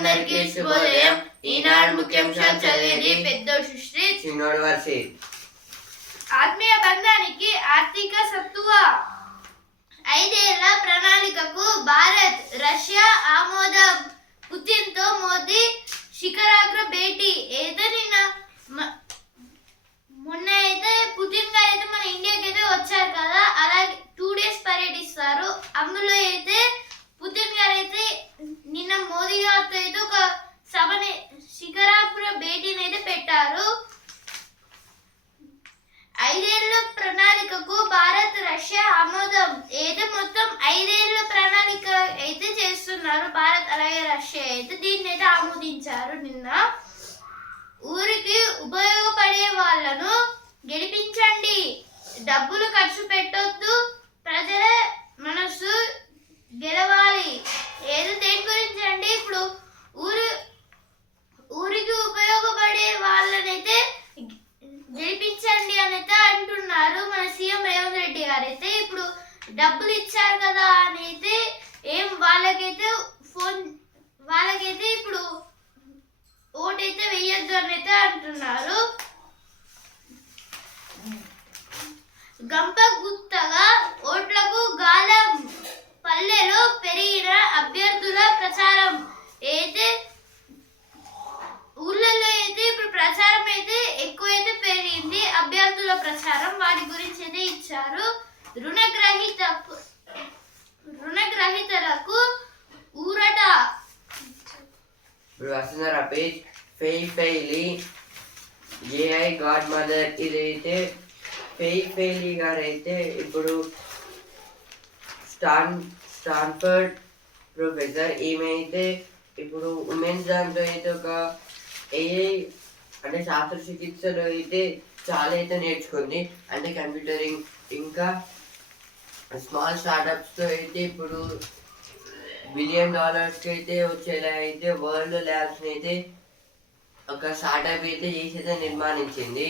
అందరికీ శుభోదయం. ఈనాడు ముఖ్యాంశాలు చదివేది పెద్దోడు సుశ్రీ, చిన్నోడు వర్షి. ఆత్మీయ బంధానికి ఆర్థిక సత్తువ. 5 ఏళ్ల ప్రణాళికకు భారత్ రష్యా ఆమోదం. పుతిన్ తో మోదీ శిఖరాగ్ర భేటీ. అయితే నిన్న మొన్న అయితే పుతిన్ గారు అయితే మన ఇండియాకి అయితే వచ్చారు కదా, అలాగే 2 డేస్ పర్యటిస్తారు. అందులో అయితే పుతిన్ గారు అయితే నిన్న మోదీ గారితో అయితే ఒక సభని శిఖరాగ్ర భేటీని అయితే పెట్టారు. 5 ఏళ్ల ప్రణాళికకు భారత్ రష్యా ఆమోదం. అయితే మొత్తం 5 ఏళ్ల ప్రణాళిక అయితే చేస్తున్నారు భారత్ అలాగే రష్యా అయితే. దీన్ని అయితే ఆమోదించారు నిన్న. ఊరికి ఉపయోగపడే వాళ్ళను గెలిపించండి, డబ్బులు ఖర్చు పెట్టొద్దు, ప్రజల మనసు గెలవాలి. ఏదో దేని గురించి అంటే ఇప్పుడు ఊరికి ఉపయోగపడే వాళ్ళనైతే గెలిపించండి అని అయితే అంటున్నారు మన సీఎం రేవంత్ రెడ్డి గారు. అయితే ఇప్పుడు డబ్బులు ఇచ్చారు కదా అని అయితే వాళ్ళకైతే ఇప్పుడు ఓటైతే వేయొద్దు అని అయితే అంటున్నారు. గంప గుత్తగా ఓట్లకు గాలం. పల్లెలో పెరిగిన అభ్యర్థుల ప్రచారం. అయితే ఊళ్ళలో అయితే ఇప్పుడు ప్రచారం అయితే ఎక్కువైతే పెరిగింది, అభ్యర్థుల ప్రచారం. వాటి గురించి అయితే ఇచ్చారు. రుణగ్రహీతలకు ఊరట. ఇప్పుడు వస్తున్నారా పేజ్ ఫెయిలీ ఏఐ గాడ్ మదర్. ఇదైతే ఫెయిలీ గారు అయితే ఇప్పుడు స్టాన్ఫర్డ్ ప్రొఫెసర్. ఈమె అయితే ఇప్పుడు ఉమెన్స్ దాంట్లో అయితే ఒక ఏఐ అంటే శాస్త్ర చికిత్సలో అయితే చాలా అయితే నేర్చుకుంది. అంటే కంప్యూటరింగ్ ఇంకా స్మాల్ స్టార్టప్స్తో అయితే ఇప్పుడు $1 బిలియన్ అయితే వచ్చేలా అయితే వరల్డ్ ల్యాబ్స్ని అయితే ఒక స్టార్టప్ అయితే చేసి అయితే నిర్మాణించింది.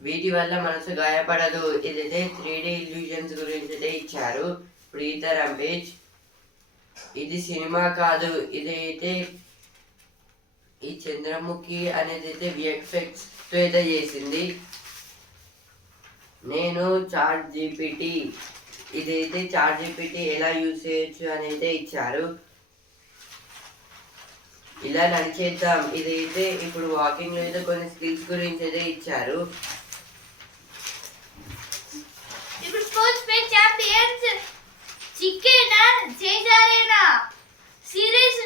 వీటి వల్ల మనసు గాయపడదు. ఇదైతే 3D ఇల్యూజన్స్ గురించి అయితే ఇచ్చారు. ఇప్పుడు ఈ తరం పేజ్. ఇది సినిమా కాదు, ఇదైతే ఈ చంద్రముఖి అనేది అయితే VFX తో అయితే చేసింది. నేను చాట్ జీపీటీ. ఇదైతే చాట్ జీపీటీ ఎలా యూజ్ చేయొచ్చు అని అయితే ఇచ్చారు. ఇలా నడిచేద్దాం. ఇదైతే ఇప్పుడు వాకింగ్ లో అయితే కొన్ని స్కిల్స్ గురించి అయితే ఇచ్చారు. ఇప్పుడు స్పోర్ట్స్ పే ఛాంపియన్స్ చిక్కేనా చేజారేనా సిరీస్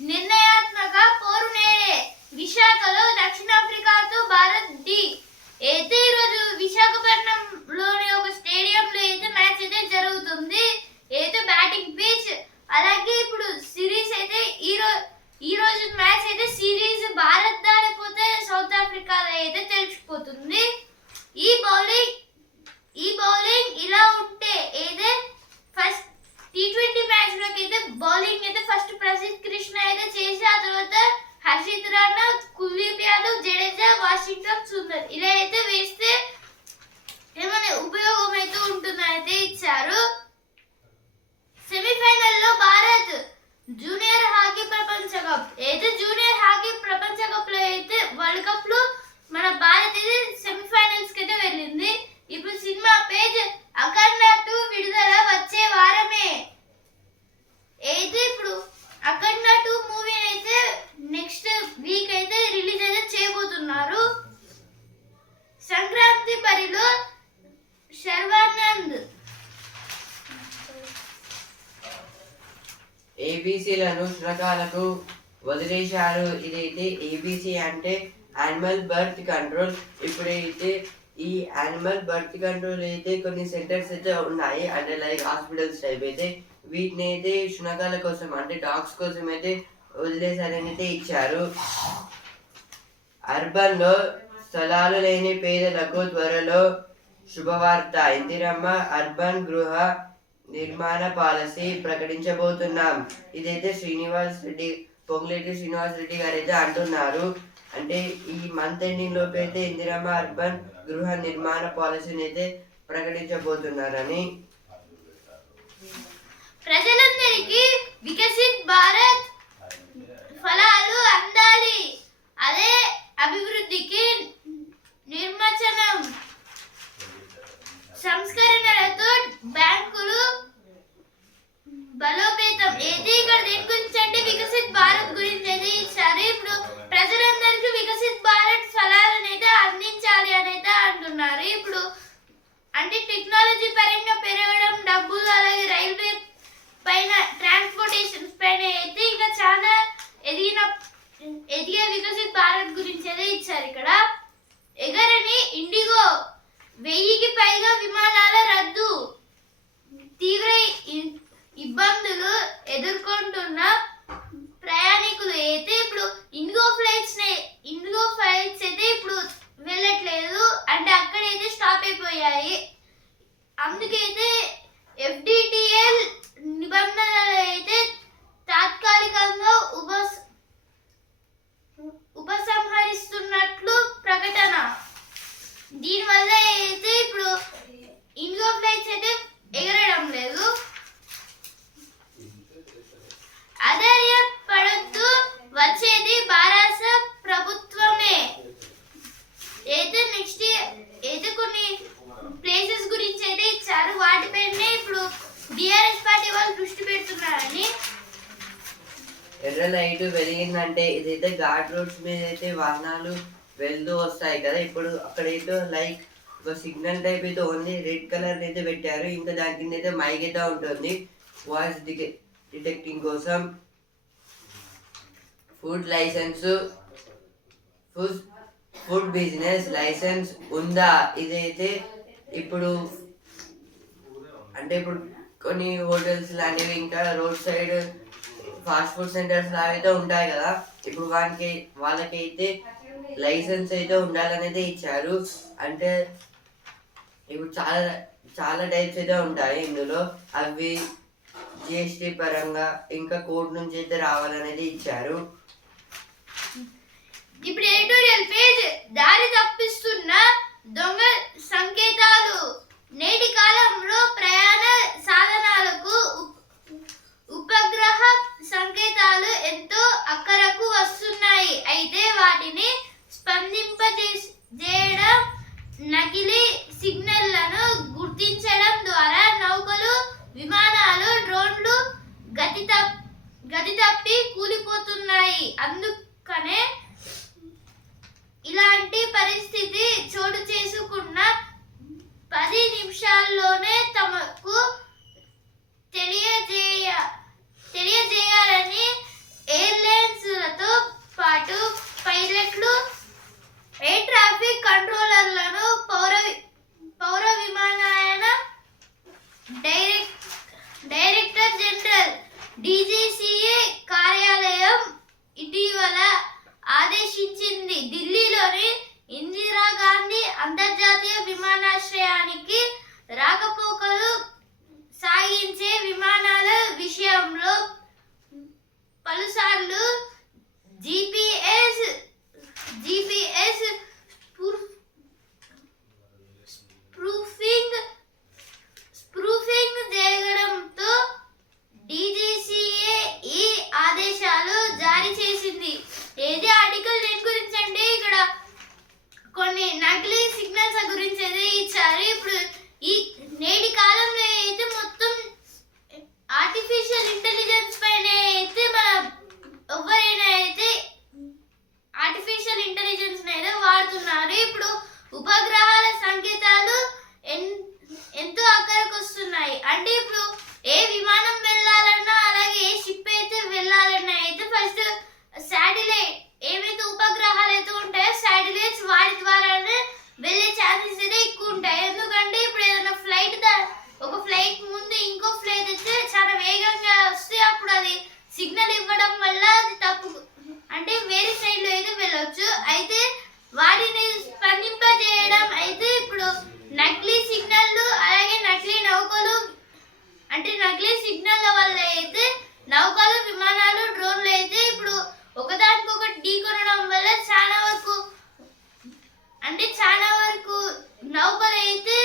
నిర్ణయాత్మక పోరు నేడే. విశాఖలో దక్షిణాఫ్రికాతో భారత్ డి. అయితే ఈరోజు విశాఖపట్నంలోని ఒక స్టేడియంలో అయితే మ్యాచ్ అయితే జరుగుతుంది. అయితే బ్యాటింగ్ పిచ్. అలాగే ఇప్పుడు సిరీస్ అయితే ఈ రోజు మ్యాచ్ అయితే సిరీస్ భారత్ దాడిపోతే సౌత్ ఆఫ్రికా అయితే తెలిసిపోతుంది. ఈ బౌలింగ్ ఇలా ఉంటే అయితే ఫస్ట్ T20 మ్యాచ్ లోకి అయితే బౌలింగ్ అయితే ఫస్ట్ ప్రసిద్ధ్ కృష్ణ అయితే చేసి, ఆ తర్వాత హర్షిత్ రాణా, కుల్దీప్ యాదవ్, జడేజా, వాషింగ్టన్ సుందర్ ఇలా అయితే వేస్తే ఏమైనా ఉపయోగం అయితే ఉంటుందని అయితే ఇచ్చారు. సెమీఫైనల్లో భారత్ జూనియర్ హాకీ ప్రపంచ కప్. అయితే జూనియర్ హాకీ ప్రపంచ కప్ లో అయితే వరల్డ్ కప్ లో మన భారత్ అయితే సెమీఫైనల్స్ కి అయితే వెళ్ళింది. ఇప్పుడు సినిమా పేజ్. అఖండ 2 విడుదల వచ్చే వారమే. అయితే ఇప్పుడు అఖండ 2 మూవీ అయితే నెక్స్ట్ వీక్ అయితే రిలీజ్ అయితే చేయబోతున్నారు. సంక్రాంతి పరిలో శర్వానంద్. ఏబీసీలను శునకాలకు వదిలేశారు. ఇదైతే ఏబీసీ అంటే యానిమల్ బర్త్ కంట్రోల్. ఇప్పుడైతే ఈ యానిమల్ బర్త్ కంట్రోల్ అయితే కొన్ని సెంటర్స్ అయితే ఉన్నాయి, అంటే లైక్ హాస్పిటల్స్ టైప్. అయితే వీటిని అయితే శునకాల కోసం అంటే డాగ్స్ కోసం అయితే వదిలేశారని అయితే ఇచ్చారు. అర్బన్ లో స్థలాలు లేని పేదలకు త్వరలో శుభవార్త. ఇందిరమ్మ అర్బన్ గృహ నిర్మాణ పాలసీ ప్రకటించబోతున్నాం. ఇదైతే పొంగులేటి శ్రీనివాస్ రెడ్డి గారు అయితే అంటున్నారు. అంటే ఈ మంత్ ఎండింగ్ లోపు అయితే ఇందిరమ్మ అర్బన్ గృహ నిర్మాణ పాలసీని అయితే ప్రకటించబోతున్నారని. ప్రజలందరికీ వికసిత్ భారత్ మొత్తం అయితే ఇక్కడ దేని గురించి అంటే వికసిత్ భారత్ గురించి అయితే ఇచ్చారు. ఇప్పుడు ప్రజలందరికీ వికసిత్ భారత్ ఫలాలను అయితే అందించాలి అని అయితే అంటున్నారు. ఇప్పుడు అంటే టెక్నాలజీ పరంగా పెరగడం, డబ్బులు, అలాగే రైల్వే పైన, ట్రాన్స్పోర్టేషన్ పైన అయితే ఇంకా చాలా ఎదిగే వికసిత్ భారత్ గురించి అయితే ఇచ్చారు. ఇక్కడ ఎగరని ఇండిగో 1000కి పైగా విమానాల రద్దు, తీవ్ర ఇబ్బందులు ఎదుర్కొంటున్న ప్రయాణికులు అయితే ఇప్పుడు ఇండిగో ఫ్లైట్స్ అయితే ఇప్పుడు వెళ్ళట్లేదు, అంటే అక్కడైతే స్టాప్ అయిపోయాయి. అందుకైతే FDTL నిబంధనలు అయితే తాత్కాలికంగా ఉపసంహరిస్తున్నట్లు ప్రకటన. దీనివల్ల అయితే ఇప్పుడు ఇండిగో ఫ్లైట్స్ అయితే ఎగరడం లేదు. ఆశ్చర్యపడొద్దు, వచ్చేది భారత ప్రభుత్వమే. అయితే నెక్స్ట్ అయితే కొన్ని ప్లేసెస్ గురించి అయితే ఇచ్చారు. వాటిపైనే ఇప్పుడు బీఆర్ఎస్ పార్టీ వాళ్ళు దృష్టి పెడుతున్నారని. ఎర్ర లైట్ వెలిగిందంటే ఇదైతే ఘాట్ రోడ్స్ మీద అయితే వాహనాలు వెళ్తూ వస్తాయి కదా. ఇప్పుడు అక్కడైతే లైక్ ఒక సిగ్నల్ టైప్ అయితే ఓన్లీ రెడ్ కలర్ అయితే పెట్టారు. ఇంకా దాని కింద అయితే మైక్ అయితే ఉంటుంది వాయిస్ డిటెక్టింగ్ కోసం. Food licence, food business licence ఉందా? ఇదైతే ఇప్పుడు అంటే ఇప్పుడు కొన్ని హోటల్స్ లాంటివి ఇంకా road side fast food centres లాగా అయితే ఉంటాయి కదా. ఇప్పుడు వాళ్ళకైతే లైసెన్స్ అయితే ఉండాలని అయితే ఇచ్చారు. అంటే ఇప్పుడు చాలా టైప్స్ అయితే ఉంటాయి ఇందులో. అవి GST పరంగా ఇంకా కోర్టు నుంచి అయితే రావాలనేది ఇచ్చారు. ఇప్పుడు ఎడిటోరియల్ పేజ్ దారి తప్పిస్తున్న దొంగ సంకేతాలు. నేటి కాలంలో ప్రయాణ సాధనాలకు ఉపగ్రహ సంకేతాలు ఎంతో అక్కరకు వస్తున్నాయి. అయితే వాటిని స్పందింపజేయడం, నకిలీ సిగ్నల్లను గుర్తించడం ద్వారా నౌకలు, విమానాలు, డ్రోన్లు గతి తప్పి కూలిపోతున్నాయి. అందుకనే ఇలాంటి పరిస్థితి చోటు చేసుకున్న 10 నిమిషాల్లోనే తమకు తెలియజేయాలని ఎయిర్లైన్స్లతో పాటు పైలట్లు, ఎయిర్ ట్రాఫిక్ కంట్రోలర్లను పౌర విమానయాన డైరెక్టర్ జనరల్ DGCA కార్యాలయం ఇటీవల ఆదేశించింది. ఢిల్లీలోని ఇందిరాగాంధీ అంతర్జాతీయ విమానాశ్రయానికి రాకపోకలు సాగించే విమానాల విషయంలో పలుసార్లు GPS స్పూఫింగ్ జరగడంతో DGCA ఈ ఆదేశాలు జారీ చేసింది. ఏది ఆర్టికల్ దేని గురించి అంటే ఇక్కడ కొన్ని నకిలీ సిగ్నల్స్ గురించి అయితే ఇచ్చారు. ఇప్పుడు ఈ నేటి కాలంలో అయితే మొత్తం ఆర్టిఫిషియల్ ఇంటెలిజెన్స్ పైన అయితే ఎవరైనా అయితే ఆర్టిఫిషియల్ ఇంటెలిజెన్స్ అయితే వాడుతున్నారు. ఇప్పుడు ఉపగ్రహాల సంకేతాలు ఎంతో అక్కడికి వస్తున్నాయి. అంటే ఇప్పుడు ఏ విమానం వెళ్ళాలన్నా, అలాగే ఏ షిప్ అయితే వెళ్ళాలన్నా అయితే ఫస్ట్ శాటిలైట్ ఏమైతే ఉపగ్రహాలు అయితే ఉంటాయో శాటిలైట్స్ వాటి ద్వారానే వెళ్ళే ఛాన్సెస్ అయితే ఎక్కువ ఉంటాయి. ఎందుకంటే ఇప్పుడు ఏదైనా ఒక ఫ్లైట్ ముందు ఇంకో ఫ్లైట్ అయితే చాలా వేగంగా వస్తే అప్పుడు అది సిగ్నల్ ఇవ్వడం వల్ల అది తప్పు, అంటే వేరే సైడ్ లో అయితే వెళ్ళొచ్చు. అయితే వాటిని స్పందింపజేయడం అయితే ఇప్పుడు నకిలీ సిగ్నల్లు, అలాగే నకిలీ నౌకలు, అంటే నకిలీ సిగ్నల్ వల్ల అయితే నౌకలు, విమానాలు, డ్రోన్లు అయితే ఇప్పుడు ఒకదానికొకటి ఢీకొనడం వల్ల చాలా వరకు నౌకలు అయితే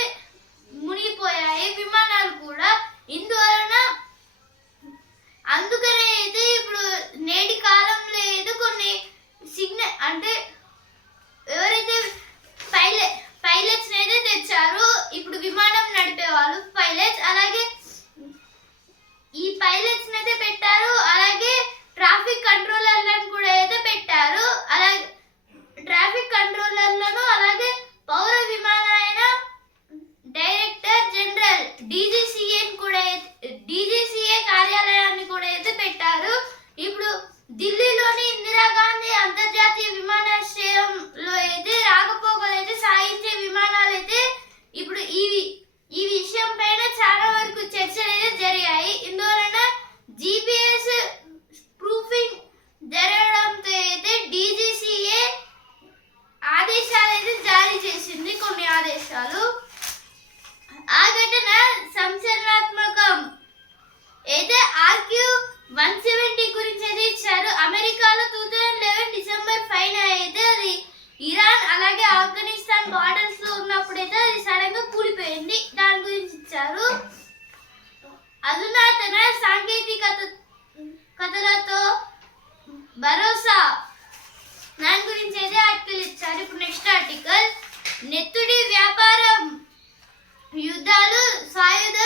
మునిగిపోయాయి, విమానాలు కూడా. అందుకనే అయితే ఇప్పుడు నేటి కాలంలో అయితే కొన్ని సిగ్నల్ అంటే ఎవరైతే పైలట్స్ అయితే తెచ్చారు. ఇప్పుడు విమానం నడిపే వాళ్ళు పైలట్స్, అలాగే ఈ పైలట్స్ అయితే పునాదులతో భరోసా దాని గురించి అయితే ఆర్టికల్ ఇచ్చారు. ఇప్పుడు నెక్స్ట్ ఆర్టికల్ నెత్తుడి వ్యాపారం, యుద్ధాలు, సాయుధ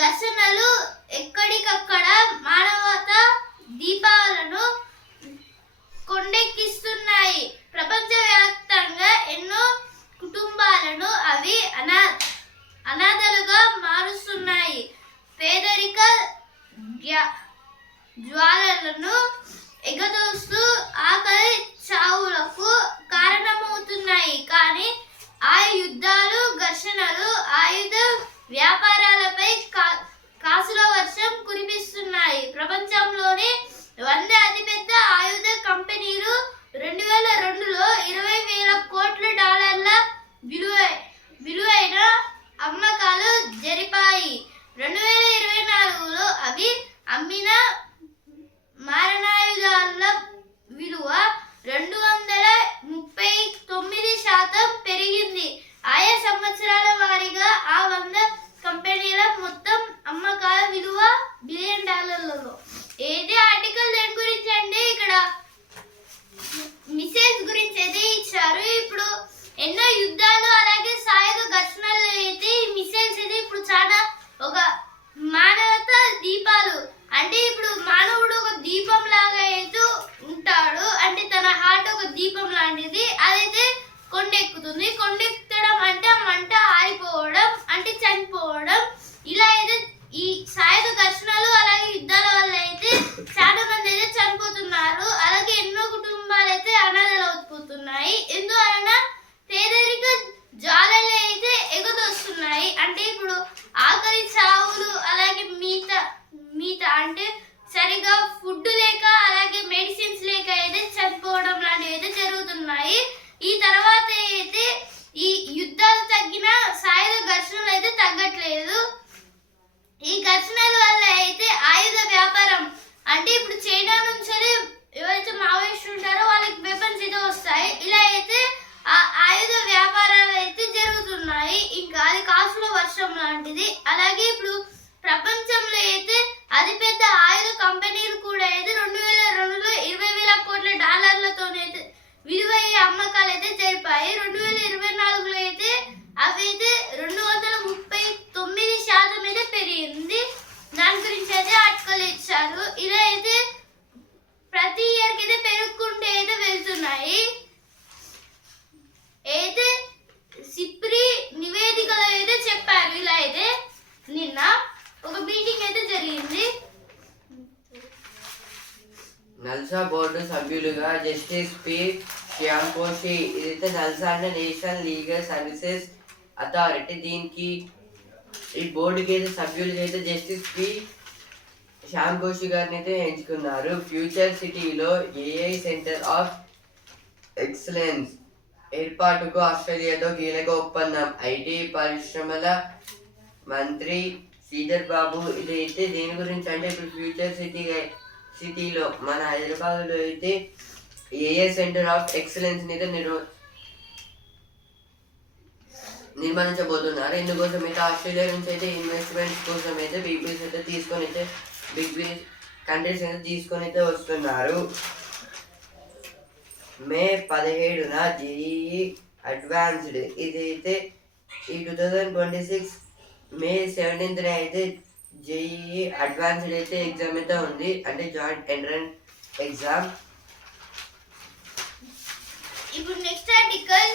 ఘర్షణలు ఎక్కడికక్కడ మానవతా దీపాలను కొండెక్కిస్తున్నాయి. ప్రపంచవ్యాప్తంగా ఎన్నో కుటుంబాలను అవి అనాథలుగా మారుస్తున్నాయి. పేదరిక జ్వాలలను ఎగదోస్తూ ఆకలి చావులకు కారణమవుతున్నాయి. కానీ ఆ యుద్ధాలు, ఘర్షణలు, ఆయుధ వ్యాపారాలపై కాసుల వర్షం కురిపిస్తున్నాయి. ప్రపంచంలోని 100 అతిపెద్ద ఆయుధ కంపెనీలు 2002లో $20,000 కోట్ల విలువైన అమ్మకాలు జరిపాయి. 2024లో అవి అమ్మిన మారణాయుధాల విలువ 239% పెరిగింది. ఆయా సంవత్సరాల వారీగా ఆ 100 కంపెనీల మొత్తం అమ్మకాల విలువ $1 బిలియన్. ఏది ఆర్టికల్ దేని గురించి అంటే ఇక్కడ మిసైల్స్ గురించి అయితే ఇచ్చారు. ఇప్పుడు ఎన్నో యుద్ధాలు అలాగే సాయుధ ఘర్షణలు అయితే ఈ మిసైల్స్ అయితే ఇప్పుడు చాలా ఒక మానవత దీపాలు, అంటే ఇప్పుడు మానవుడు ఒక దీపం లాగా అయితే ఉంటాడు, అంటే తన హార్ట్ ఒక దీపం లాంటిది, అదైతే కొండెక్కుతుంది. కొండెక్కడం అంటే ఆ మంట ఆరిపోవడం, అంటే చనిపోవడం. ఇలా అయితే ఈ సాయుధ ఘర్షణలు అలాగే యుద్ధాల వల్ల అయితే చాలా మంది అయితే చనిపోతున్నారు. అలాగే ఎన్నో కుటుంబాలు అయితే అనాథలు అవుతున్నాయి. ఎందువలన పేదరిక జ్వాలలు అయితే ఎగదొస్తున్నాయి. అంటే ఇప్పుడు ఆకలి చావులు అలాగే మీత అంటే సరిగా ఫుడ్ లేక అలాగే మెడిసిన్స్ లేక అయితే చనిపోవడం లాంటివి అయితే జరుగుతున్నాయి. ఈ తర్వాత అయితే ఈ యుద్ధాలు తగ్గిన సాయుధ ఘర్షణలు అయితే తగ్గట్లేదు. ఈ ఘర్షణల వల్ల అయితే ఆయుధ వ్యాపారం, అంటే ఇప్పుడు చైనా నుంచి ఎవరైతే మావోయిస్టులు ఉంటారో వాళ్ళకి వెపన్స్ అయితే వస్తాయి. ఇలా అయితే ఆ ఆయుధ వ్యాపారాలు అయితే జరుగుతున్నాయి. ఇంకా అది కాసుల వర్షం లాంటిది. అలాగే ఇప్పుడు ప్రపంచంలో అయితే అతిపెద్ద ఆయుధ కంపెనీలు కూడా అయితే 2002లో $20,000 కోట్ల అయితే విలువయ్యే అమ్మకాలు అయితే జరిపాయి. 2024లో అయితే అవి అయితే 239% అయితే పెరిగింది. దాని గురించి అయితే ఆర్టికల్ ఇచ్చారు. ఇలా అయితే ప్రతి ఇయర్కి అయితే పెరుగుకుంటూ అయితే వెళ్తున్నాయి. అయితే సిప్రి నివేదికలో అయితే చెప్పారు. ఇలా అయితే నిన్న ఒక మీటింగ్ అయితే జరిగింది. నల్సా బోర్డు సభ్యులుగా జస్టిస్ పి శ్యాంకోషి, ఇదైతే నల్సా అంటే నేషనల్ లీగల్ సర్వీసెస్ అథారిటీ. దీనికి ఈ బోర్డుకి అయితే సభ్యులుగా అయితే జస్టిస్ పి శ్యాంకోషి గారిని అయితే ఎంచుకున్నారు. ఫ్యూచర్ సిటీలో ఏఐ సెంటర్ ఆఫ్ ఎక్సలెన్స్ ఏర్పాటుకు ఆస్ట్రేలియాతో కీలక ఒప్పందం. ఐటీ పరిశ్రమల మంత్రి శ్రీధర్ బాబు, ఇదైతే దేని గురించి అంటే ఇప్పుడు ఫ్యూచర్ సిటీలో మన హైదరాబాద్లో అయితే ఏఏ సెంటర్ ఆఫ్ ఎక్సలెన్స్ అయితే నిర్మించబోతున్నారు. ఇందుకోసం అయితే ఆస్ట్రేలియా నుంచి అయితే ఇన్వెస్ట్మెంట్స్ కోసం అయితే పీపుల్స్ అయితే తీసుకొని అయితే బిగ్ కంట్రీస్ అయితే తీసుకొని అయితే వస్తున్నారు. మే 17న జేఈఈ అడ్వాన్స్డ్, ఇదైతే ఈ 2026 మే 17న అయితే జేఈఈ అడ్వాన్స్డ్ అయితే ఎగ్జామ్ అయితే ఉంది, అంటే జాయింట్ ఎంట్రన్స్ ఎగ్జామ్. ఇప్పుడు నెక్స్ట్ ఆర్టికల్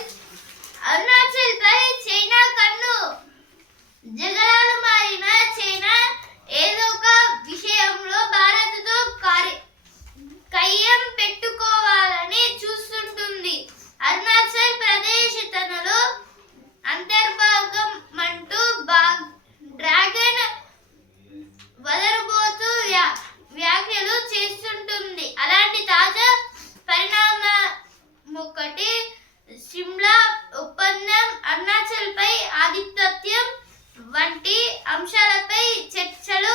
అరుణాచల్ పై చైనా కన్ను. జగడాలు మారిన చైనా ఏదో ఒక విషయంలో భారత్తో కయ్యం పెట్టుకోవాలని చూస్తుంటుంది. అరుణాచల్ ప్రదేశ్ తనలో అంతర్భాగమంటూ డ్రాగన్ వదరబోతూ వ్యాఖ్యలు చేస్తుంటుంది. అలాంటి తాజా పరిణామమొకటి సిమ్లా ఒప్పందం. అరుణాచల్ పై ఆధిపత్యం వంటి అంశాలపై చర్చకు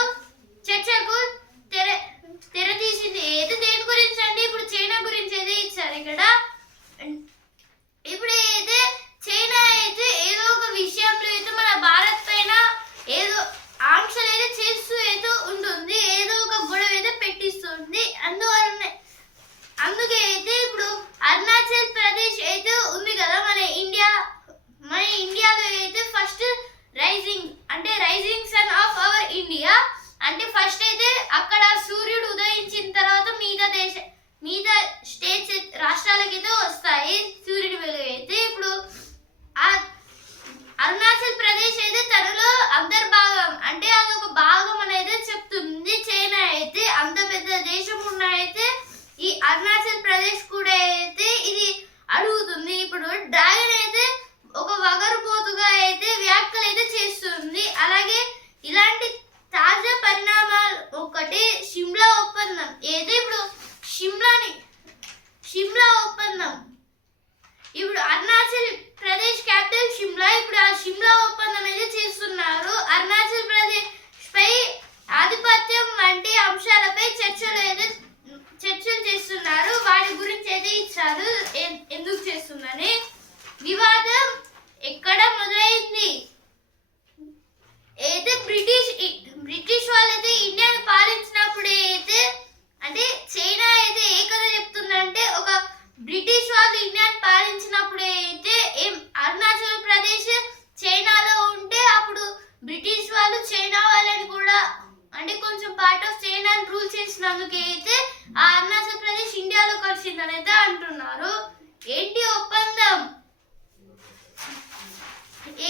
మిగతా స్టేట్స్ రాష్ట్రాలకైతే వస్తాయి సూర్యుని వెలుగు అయితే. ఇప్పుడు ఆ అరుణాచల్ ప్రదేశ్ అయితే తనలో అంతర్భాగం అంటే అదొక భాగం అనేది చెప్తుంది. చైనా అయితే అంత పెద్ద దేశం ఉన్న అయితే ఈ అరుణాచల్ ప్రదేశ్ కూడా అయితే ఇది అడుగుతుంది. ఇప్పుడు డ్రాగన్ అయితే ఒక వగరుపోతుగా అయితే వ్యాఖ్యలు అయితే చేస్తుంది. అలాగే ఇలాంటి తాజా పరిణామాలు ఒకటి షిమ్లా ఒప్పందం ఏది. ఇప్పుడు షిమ్లా ఒప్పందం ఇప్పుడు అరుణాచల్ ప్రదేశ్ క్యాపిటల్ షిమ్లా. ఇప్పుడు ఆ షిమ్లా ఒప్పందం అయితే చేస్తున్నారు. అరుణాచల్ ప్రదేశ్ పై ఆధిపత్యం వంటి అంశాలపై చర్చలు చేస్తున్నారు. వాటి గురించి అయితే ఇచ్చారు ఎందుకు చేస్తుందని. వివాదం ఎక్కడ మొదలైంది అయితే బ్రిటిష్ వాళ్ళైతే ఇండియాను పాలించినప్పుడు అయితే అంటే చైనా అయితే ఏ కథ చెప్తుందంటే ఒక బ్రిటిష్ వాళ్ళు ఇండియాను పాలించినప్పుడు అయితే అరుణాచల్ ప్రదేశ్ చైనాలో ఉంటే అప్పుడు బ్రిటిష్ వాళ్ళు చైనా వాళ్ళని కూడా అంటే కొంచెం పార్ట్ ఆఫ్ చైనా రూల్ చేసినందుకు అయితే ఆ అరుణాచల్ ప్రదేశ్ ఇండియాలో కలిసిందని అయితే అంటున్నారు. ఏంటి ఒప్పందం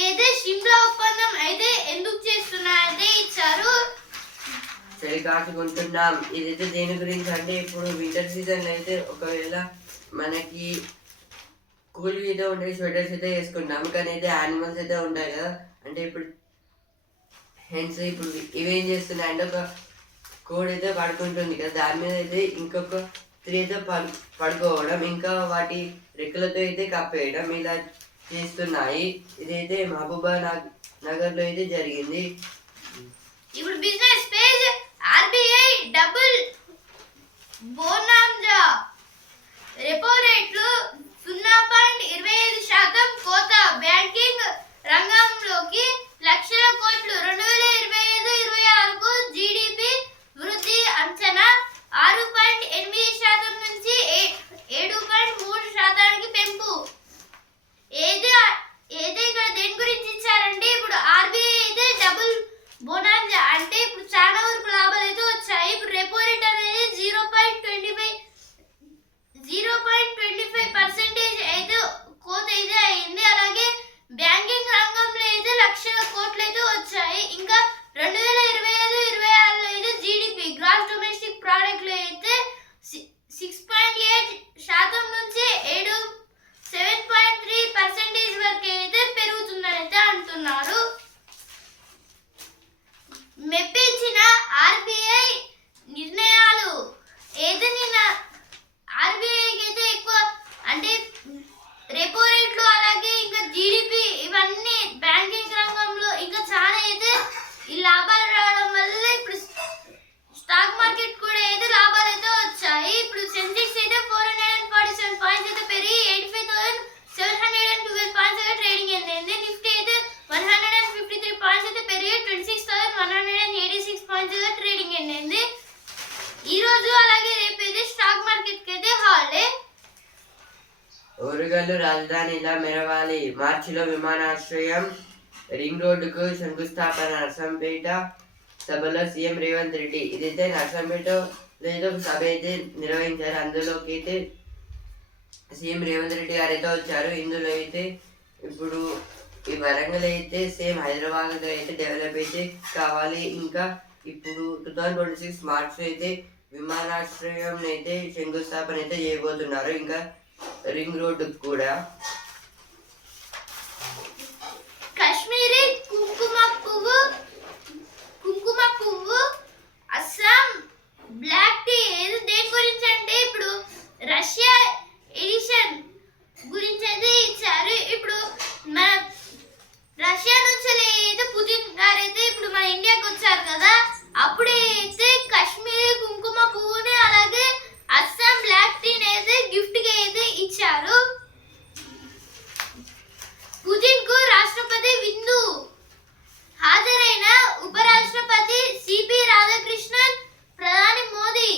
ఏదే షిమ్లా ఒప్పందం అయితే ఎందుకు చేస్తున్నారైతే ఇచ్చారు. చలి కాచుకుంటున్నాం. ఇదైతే దేని గురించి అంటే ఇప్పుడు వింటర్ సీజన్ అయితే ఒకవేళ మనకి కూల్ అయితే ఉండే స్వెటర్స్ అయితే వేసుకుంటాం. కానీ అయితే యానిమల్స్ అయితే ఉంటాయి కదా అంటే ఇప్పుడు హెన్స్ ఇప్పుడు ఇవేం చేస్తున్నాయి అంటే ఒక కోడ్ అయితే పడుకుంటుంది కదా దాని మీద అయితే ఇంకొక 3 అయితే పడుకోవడం ఇంకా వాటి రెక్కలతో అయితే కప్పేయడం ఇలా చేస్తున్నాయి. ఇదైతే మహబూబా నగర్లో అయితే జరిగింది. ఇప్పుడు business page RBI double bonanza repo రేట్లు 0.25% కోత బ్యాంకింగ్ రంగంలోకి లక్షల కోట్లు. 2025-26కు జీడీపీ వృద్ధి అంచనా 6.8% నుంచి 7.3% పెంపు. ఏది ఇక్కడ దేని గురించి ఇచ్చారంటే ఇప్పుడు ఆర్బీఐ అయితే డబుల్ బోనాంజా అంటే ఇప్పుడు చాలా వరకు లాభాలు అయితే వచ్చాయి. ఇప్పుడు రెపో రేట్ అనేది 0.25% అయితే కోత అయితే అయింది. అలాగే బ్యాంకింగ్ రంగంలో అయితే లక్షల కోట్లు అయితే వచ్చాయి. ఇంకా 2025-26లో అయితే జీడీపీ గ్రాస్ డొమెస్టిక్ ప్రోడక్ట్ లో అయితే 6.8% నుంచి 7.3% వరకు అయితే పెరుగుతుందని అయితే అంటున్నారు. మెప్పించిన ఆర్బీఐ నిర్ణయాలు ఏదైనా ఆర్బీఐకి అయితే ఎక్కువ అంటే రెపో రేట్లు అలాగే ఇంకా జీడీపీ ఇవన్నీ బ్యాంకింగ్ రంగంలో ఇంకా చాలా అయితే ఈ లాభాలు రావడం వల్ల ఇప్పుడు స్టాక్ మార్కెట్ కూడా అయితే లాభాలు అయితే వచ్చాయి. ఇప్పుడు సెన్సెక్స్ అయితే 447 పాయింట్స్ అయితే పెరిగి 85,712 పాయింట్స్ అయితే ట్రేడింగ్ అయింది. నిఫ్టీ అయితే 153 పాయింట్స్ అయితే పెరిగి 26,186 పాయింట్స్ అయితే ట్రేడింగ్ అయింది. ఈ రోజు అలాగే రేపు అయితే స్టాక్ మార్కెట్ కి అయితే హాలిడే. ఓరుగల్లు రాజధానిలా మెరవాలి. మార్చిలో విమానాశ్రయం రింగ్ రోడ్డుకు శంకుస్థాపన. నర్సంపేట సభలో సీఎం రేవంత్ రెడ్డి. ఇదైతే నర్సంపేటలో అయితే ఒక సభ అయితే నిర్వహించారు. అందులోకి అయితే సీఎం రేవంత్ రెడ్డి గారు అయితే వచ్చారు. ఇందులో అయితే ఇప్పుడు ఈ వరంగల్ అయితే సేమ్ హైదరాబాద్లో అయితే డెవలప్ అయితే కావాలి. ఇంకా ఇప్పుడు 2026 మార్చిలో అయితే విమానాశ్రయం అయితే శంకుస్థాపన అయితే చేయబోతున్నారు. ఇంకా రింగ్ రోడ్డు కూడా. కాశ్మీరీ కుంకుమ పువ్వు అస్సాం బ్లాక్ టీ ఏది దేని గురించి అంటే ఇప్పుడు రష్యా ఎడిషన్ గురించి అయితే ఇచ్చారు. ఇప్పుడు మన రష్యా నుంచి అయితే పుతిన్ గారు అయితే ఇప్పుడు మన ఇండియాకి వచ్చారు కదా అప్పుడైతే కాశ్మీరీ కుంకుమ పువ్వుని అలాగే అస్సాం బ్లాక్ టీని అయితే గిఫ్ట్ గా అయితే ఇచ్చారు. పుతిన్ కు రాష్ట్రపతి విందు హాజరైన ఉపరాష్ట్రపతి సిపి రాధాకృష్ణన్, ప్రధాని మోదీ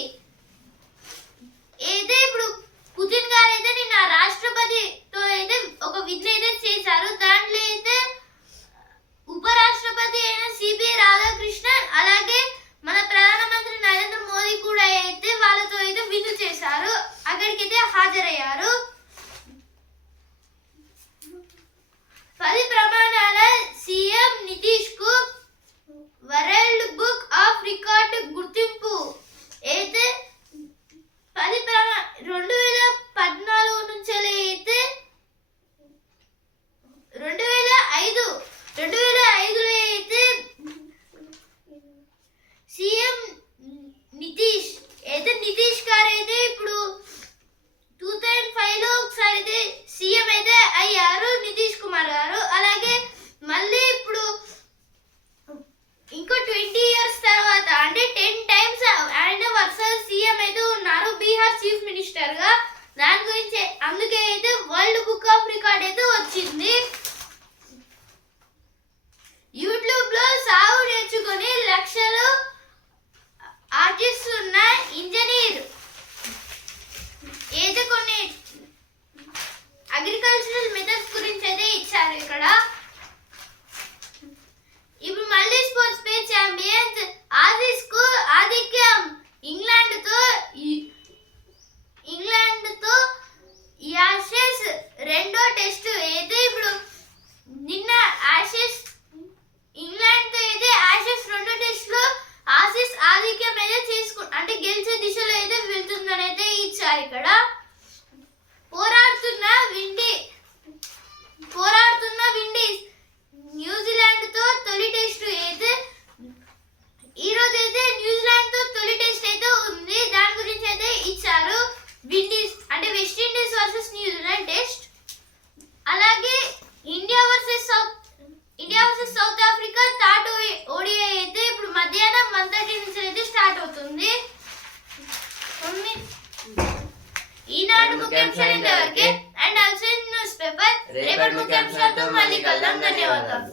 అక్కడికైతే హాజరయ్యారు. 10 ప్రమాణాల సీఎం నితీష్ కు వరల్డ్ బుక్ ఆఫ్ రికార్డ్ గుర్తింపు. అయితే 2014 నుంచి అయితే 2005లో అయితే సీఎం నితీష్ గారు అయితే ఇప్పుడు 2005లో ఒకసారి అయితే సీఎం అయితే అయ్యారు నితీష్ కుమార్ గారు. అలాగే మళ్ళీ ఇప్పుడు ఇంకో 20 ఇయర్స్ తర్వాత అంటే 10 టైమ్స్ ఆయన వరుస సీఎం అయితే ఉన్నారు బీహార్ చీఫ్ మినిస్టర్ గా. దాని గురించి అందుకే అయితే వరల్డ్ బుక్ ఆఫ్ రికార్డ్ అయితే వచ్చింది. యూట్యూబ్ లో సాగు నేర్చుకుని లక్షలు ఆర్జిస్తున్న ఇంజనీర్ అయితే కొన్ని అగ్రికల్చరల్ మెథడ్స్ గురించి అయితే ఇచ్చారు ఇక్కడ. ఇప్పుడు మళ్ళీ స్పోర్ట్స్ పే ఛాంపియన్స్ ఆసీస్ కు ఆధిక్యం. ఇంగ్లాండ్ తో యాషెస్ రెండో టెస్ట్ అయితే ఇప్పుడు నిన్న ఇంగ్లాండ్ తో అయితే యాషెస్ రెండో టెస్ట్ లో ఆసీస్ ఆధిక్యం అయితే అంటే గెలిచే దిశలో అయితే వెళ్తుందని అయితే ఇచ్చారు ఇక్కడ. పోరాడుతున్న విండీస్ న్యూజిలాండ్ తో తొలి టెస్ట్ అయితే ఈ రోజు అయితే న్యూజిలాండ్ తో తొలి టెస్ట్ అయితే ఉంది. దాని గురించి అయితే ఇచ్చారు. విండీస్ అంటే West Indies versus New Zealand test. అలాగే India versus South Africa third ODI అయితే ఇప్పుడు మధ్యాహ్నం 1:30 నుంచి అయితే స్టార్ట్ అవుతుంది. ఈనాడు ముఖ్యాంశాలు ఇంతవరకే. అండ్ ఆల్సో న్యూస్ పేపర్ రేపటి ముఖ్యాంశాలతో మళ్ళీ కలుద్దాం. ధన్యవాదాలు.